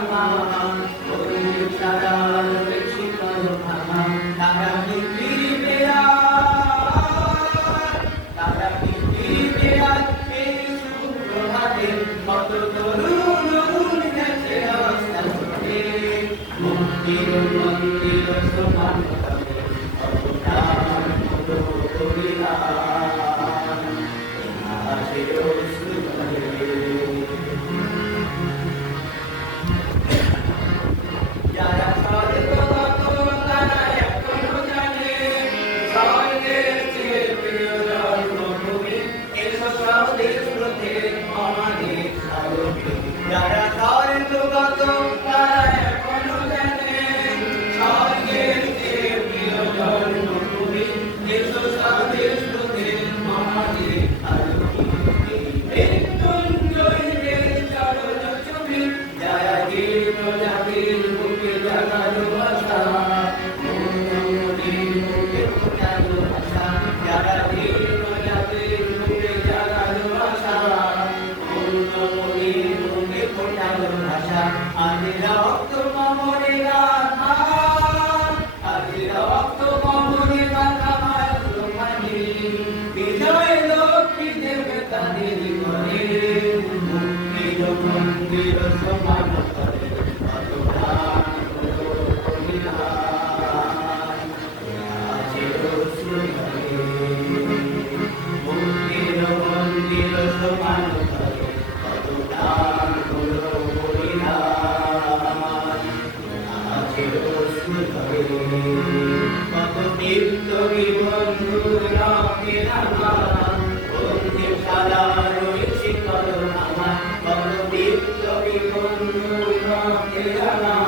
আমার ওই সারা শিকল ভাঙা তারা পৃথিবীতে তারা পৃথিবীতে এই সুপ্রভাতে কত তরুণ গেছে রাস্তাতে মুক্তির মন্দির সমান যারা স্বর্গগত তারা এখনো জানে স্বর্গের চেয়ে প্রিয় জন্মভূমি এসো স্বদেশ তোদের মহাদেশ আলোকিত মৃত্যুঞ্জয়ের চরণ ছবি যারা জীর্ণ জাতির বুকে জাগালো আশা মনোমণির বুকে ফোটালো আশা যারা জীর্ণ জাতির বুকে জাগালো আশা মনোমণির বুকে ফোটালো আশা আজ রক্ত মামরে গাথা আজ রক্ত মামরে গাথা মাতৃ বিজয় লক্ষ্মী দেবে তাদের ঘরে মুক্তির মন্দির সমান করে মুক্তির মন্দির সমান করে কত দান হলো বলিদান কত নিত্যি বন্ধুর রঙে রাঙা বন্ধুর সাদা রয়েছে কত ভাঙা কত নিত্যি বন্ধুর রঙে রাঙা